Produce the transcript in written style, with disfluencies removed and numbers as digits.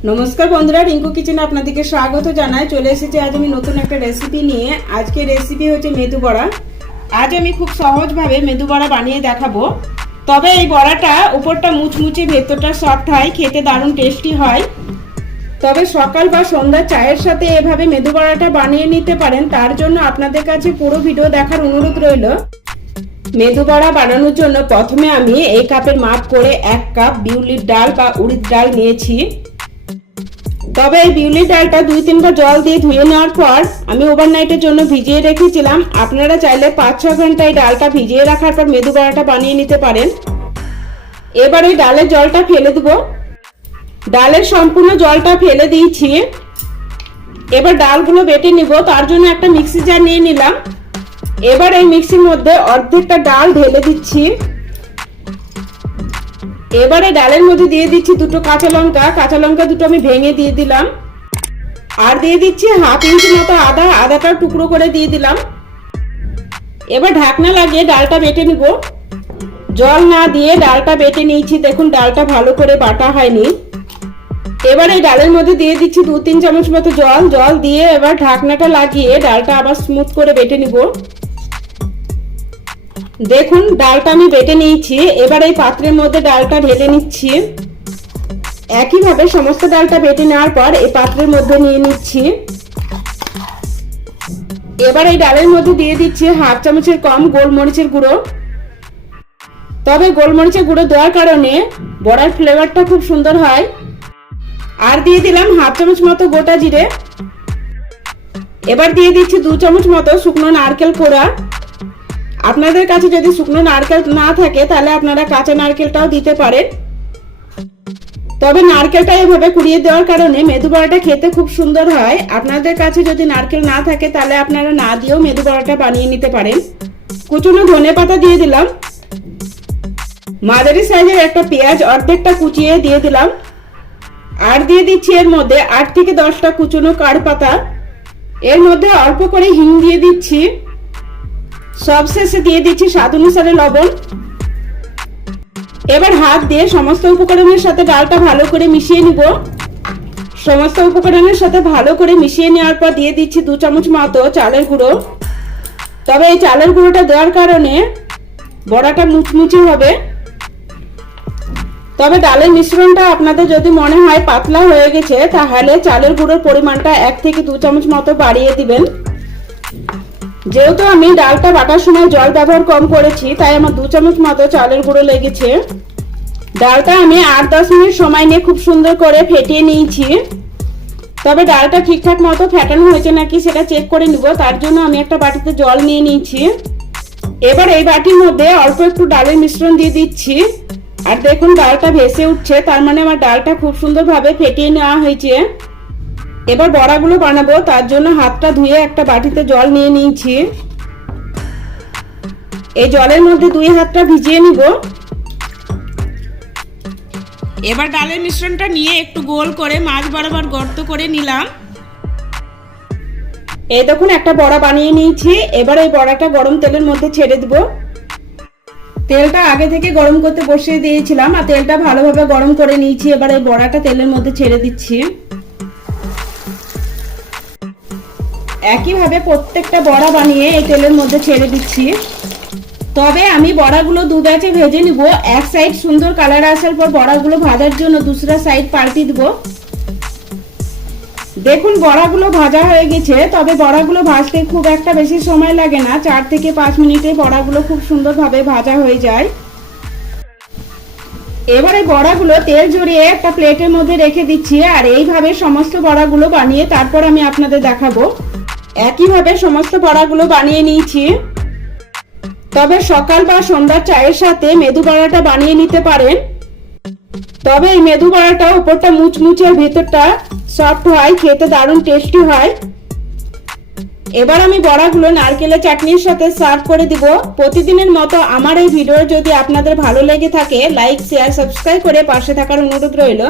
নমস্কার বন্ধুরা, রিঙ্কু কিচেনে আপনাদেরকে স্বাগত জানাই। চলে এসেছি আজ আমি নতুন একটা রেসিপি নিয়ে। আজকে রেসিপি হচ্ছে মেদু বড়া। আজ আমি খুব সহজভাবে মেদু বড়া বানিয়ে দেখাবো। তবে এই বড়াটা উপরটা মুচমুচে, ভেতরটা সফট হয়, খেতে দারুণ টেস্টি হয়। তবে সকাল বা সন্ধ্যা চায়ের সাথে এভাবে মেদু বড়াটা বানিয়ে নিতে পারেন। তার জন্য আপনাদের কাছে পুরো ভিডিও দেখার অনুরোধ রইল। মেদু বড়া বানানোর জন্য প্রথমে আমি এই কাপের মাপ করে 1 কাপ বিউলির ডাল বা উড়িদ ডাল নিয়েছি। তবে এই বিউলির ডালটা 2-3 বার জল দিয়ে ধুয়ে নেওয়ার পর আমি ওভারনাইটের জন্য ভিজিয়ে রেখেছিলাম। আপনারা চাইলে 5-6 ঘন্টা এই ডালটা ভিজিয়ে রাখার পর মেদু বড়াটা বানিয়ে নিতে পারেন। এবার এই ডালের জলটা ফেলে দেব। ডালের সম্পূর্ণ জলটা ফেলে দিয়েছি। এবার ডালগুলো বেটে নিব। তার জন্য একটা মিক্সি জার নিয়ে নিলাম। এবার এই মিক্সির মধ্যে অর্ধেকটা ডাল ঢেলে দিচ্ছি। এবারে ডালের মধ্যে দিয়ে দিচ্ছি 2টো কাঁচা লঙ্কা দুটো আমি ভেঙে দিয়ে দিলাম। আর দিয়ে দিচ্ছি 1/2 ইঞ্চি মতো আদাটা টুকরো করে দিয়ে দিলাম। এবার ঢাকনা লাগিয়ে ডালটা বেটে নিব। জল না দিয়ে ডালটা বেটে নিয়েছি। দেখুন ডালটা ভালো করে বাটা হয়নি। এবার এই ডালের মধ্যে দিয়ে দিচ্ছি 2-3 চামচ মতো জল দিয়ে এবার ঢাকনাটা লাগিয়ে ডালটা আবার স্মুথ করে বেটে নিব। দেখুন ডালটা আমি বেটে নিয়েছি। এবার এই পাত্রের মধ্যে ডালটা ঢেলে নিচ্ছি। একইভাবে সমস্ত ডালটা বেটে নেওয়ার পর এই পাত্রের মধ্যে নিয়ে নিচ্ছি। এবার এই ডালের মধ্যে দিয়ে দিচ্ছি 1/2 চামচের কম গোলমরিচের গুঁড়ো। তবে গোলমরিচের গুঁড়ো দেওয়ার কারণে বড়ার ফ্লেভারটা খুব সুন্দর হয়। আর দিয়ে দিলাম 1/2 চামচ মতো গোটা জিরে। এবার দিয়ে দিচ্ছি 2 চামচ মতো শুকনো নারকেল কোড়া। আপনাদের কাছে যদি শুকনো নারকেল না থাকে তাহলে আপনারা কাঁচা নারকেলটাও দিতে পারেন। তবে নারকেলটা এভাবে কুড়িয়ে দেওয়ার কারণে মেদু বড়াটা খেতে খুব সুন্দর হয়। আপনাদের কাছে যদি নারকেল না থাকে তাহলে আপনারা না দিয়েও মেদু বড়াটা বানিয়ে নিতে পারেন। কুচনো ধনেপাতা দিয়ে দিলাম। মাঝারি সাইজের একটা পেঁয়াজ অর্ধেকটা কুচিয়ে দিয়ে দিলাম। আর দিয়ে দিচ্ছি এর মধ্যে 8 থেকে 10টা কুচনো কারিপাতা। এর মধ্যে অল্প করে হিং দিয়ে দিচ্ছি। সবশেষে দিয়ে দিচ্ছি স্বাদ অনুসারে লবণ। এবার হাত দিয়ে সমস্ত উপকরণের সাথে ডালটা ভালো করে মিশিয়ে নিব। সমস্ত উপকরণের সাথে ভালো করে মিশিয়ে নেওয়ার পর দিয়ে দিচ্ছি 2 চামচ মতো চালের গুঁড়ো। তবে এই চালের গুঁড়োটা দেওয়ার কারণে বড়াটা মুচমুচে হবে। তবে ডালের মিশ্রণটা আপনাদের যদি মনে হয় পাতলা হয়ে গেছে তাহলে চালের গুঁড়োর পরিমাণটা 1 থেকে 2 চামচ মতো বাড়িয়ে দিবেন। যেহেতু আমি ডালটা বাটার সময় জল ব্যবহার কম করেছি তাই আমার 2 চামচ মতো চালের গুঁড়ো লেগেছে। ডালটা আমি 8-10 মিনিট সময় নিয়ে খুব সুন্দর করে ফেটিয়ে নিয়েছি। তবে ডালটা ঠিকঠাক মতো ফেটানো হয়েছে নাকি সেটা চেক করে নিব। তার জন্য আমি একটা বাটিতে জল নিয়ে নিয়েছি। এবার এই বাটির মধ্যে অল্প একটু ডালের মিশ্রণ দিয়ে দিচ্ছি। আর দেখুন ডালটা ভেসে উঠছে, তার মানে আমার ডালটা খুব সুন্দরভাবে ফেটিয়ে নেওয়া হয়েছে। এবার বড়াগুলো বানাবো। তার জন্য হাতটা ধুয়ে একটা বাটিতে জল নিয়ে নিয়েছি। এই জলের মধ্যে 2 হাতটা ভিজিয়ে নিব। এবার ডালের মিশ্রণটা নিয়ে একটু গোল করে মাঝ বরাবর গর্ত করে নিলাম। এই দেখুন একটা বড়া বানিয়ে নিয়েছি। এবার এই বড়াটা গরম তেলের মধ্যে ছেড়ে দেব। তেলটা আগে থেকে গরম করতে বসিয়ে দিয়েছিলাম আর তেলটা ভালোভাবে গরম করে নিয়েছি। এবার এই বড়াটা তেলের মধ্যে ছেড়ে দিচ্ছি। একইভাবে প্রত্যেকটা বড়া বানিয়ে এই তেলের মধ্যে ছেড়ে দিচ্ছি। তবে আমি বড়াগুলো 2 ব্যাচে ভেজে নিব। এক সাইড সুন্দর কালার আসার পর বড়াগুলো ভাজার জন্য দুসরা সাইড পাল্টে দেব। দেখুন বড়াগুলো ভাজা হয়ে গেছে। তবে বড়াগুলো ভাজতে খুব একটা বেশি সময় লাগে না। 4 থেকে 5 মিনিটে বড়াগুলো খুব সুন্দরভাবে ভাজা হয়ে যায়। এবারে বড়াগুলো তেল ঝরিয়ে একটা প্লেটের মধ্যে রেখে দিচ্ছি। আর এইভাবে সমস্ত বড়াগুলো বানিয়ে তারপর আমি আপনাদের দেখাবো। একইভাবে সমস্ত বড়াগুলো বানিয়ে নিয়েছি। তবে সকাল বা সন্ধ্যার চায়ের সাথে মেদু বড়াটা বানিয়ে নিতে পারেন। তবে এই মেদু বড়াটা উপরটা মুচমুচে আর ভেতরটা সফট হয়, খেতে দারুণ টেস্টি হয়। এবার আমি বড়াগুলো নারকেলের চাটনির সাথে সার্ভ করে দিব। প্রতিদিনের মতো আমার এই ভিডিও যদি আপনাদের ভালো লেগে থাকে লাইক, শেয়ার, সাবস্ক্রাইব করে পাশে থাকার অনুরোধ রইল।